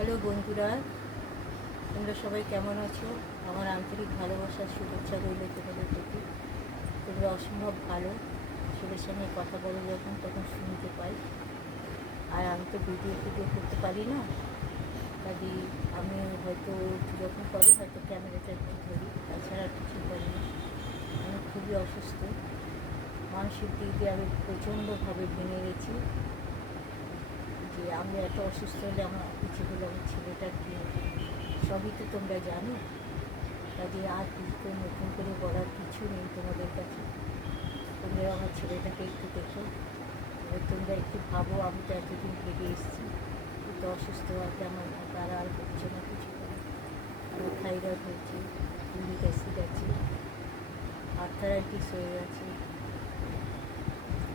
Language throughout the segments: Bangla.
হ্যালো বন্ধুরা, তোমরা সবাই কেমন আছো? আমার আন্তরিক ভালোবাসার শুভেচ্ছা রইল তোমাদের প্রতি। তোমরা অসম্ভব ভালো। ছেলের সঙ্গে কথা বলে যখন তখন শুনতে পাই। আর আমি তো ভিডিও করতে পারি না, কাজে আমি হয়তো যখন করে হয়তো ক্যামেরাটা একটু ধরি, তাছাড়া আর কিছু করি না। আমি খুবই অসুস্থ, মানসিক দিক দিয়ে আমি প্রচণ্ডভাবে ভেঙে গেছি। যে আমি এত অসুস্থ হলে আমার কিছু হলে আমার ছেলেটার কী হবে, সবই তো তোমরা জানো। কাজে আর কিছু নতুন করে বলার কিছু নেই তোমাদের কাছে। তোমরা আমার ছেলেটাকে একটু দেখো, এবার তোমরা একটু ভাবো। আমি তো এতদিন ভেবে এসেছি, কিন্তু অসুস্থ হওয়াতে আমার তারা আর হচ্ছে না কিছু করে। আমার থাইরয়েড হয়েছে, ইউরিক অ্যাসিড আছে, আর্থারাইটিস হয়ে গেছে,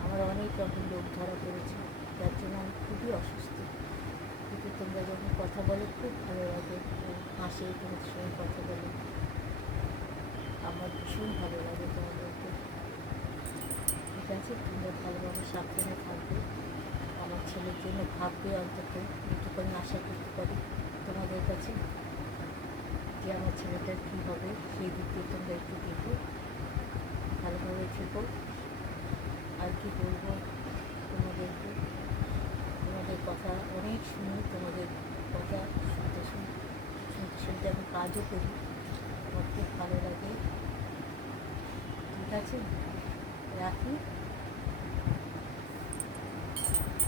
আমার অনেক রকম রোগ ধরা পড়েছে, যার জন্য আমি খুবই অসুস্থ। কিন্তু তোমরা যখন কথা বলো খুব ভালো লাগে, হাসে, তোমাদের সঙ্গে কথা বলে আমার ভীষণ ভালো লাগে তোমাদেরকে। ঠিক আছে, তোমরা ভালোভাবে সাবধানে থাকবে, আমার ছেলের জন্য ভাববে। অন্তত যেটুকু আমি আশা করতে পারি তোমাদের কাছে, যে আমার ছেলেটার কী হবে সেই দিক দিয়ে তোমরা একটু দেখো, ভালোভাবে থেকো। আর কি বলবো তোমাদেরকে, তোমাদের কথা অনেক শুনি, তোমাদের কথা শুনতে শুনতে শুনতে শুনতে আমি কাজও করি, আমার খুব ভালো লাগে। ঠিক আছে, রাখি।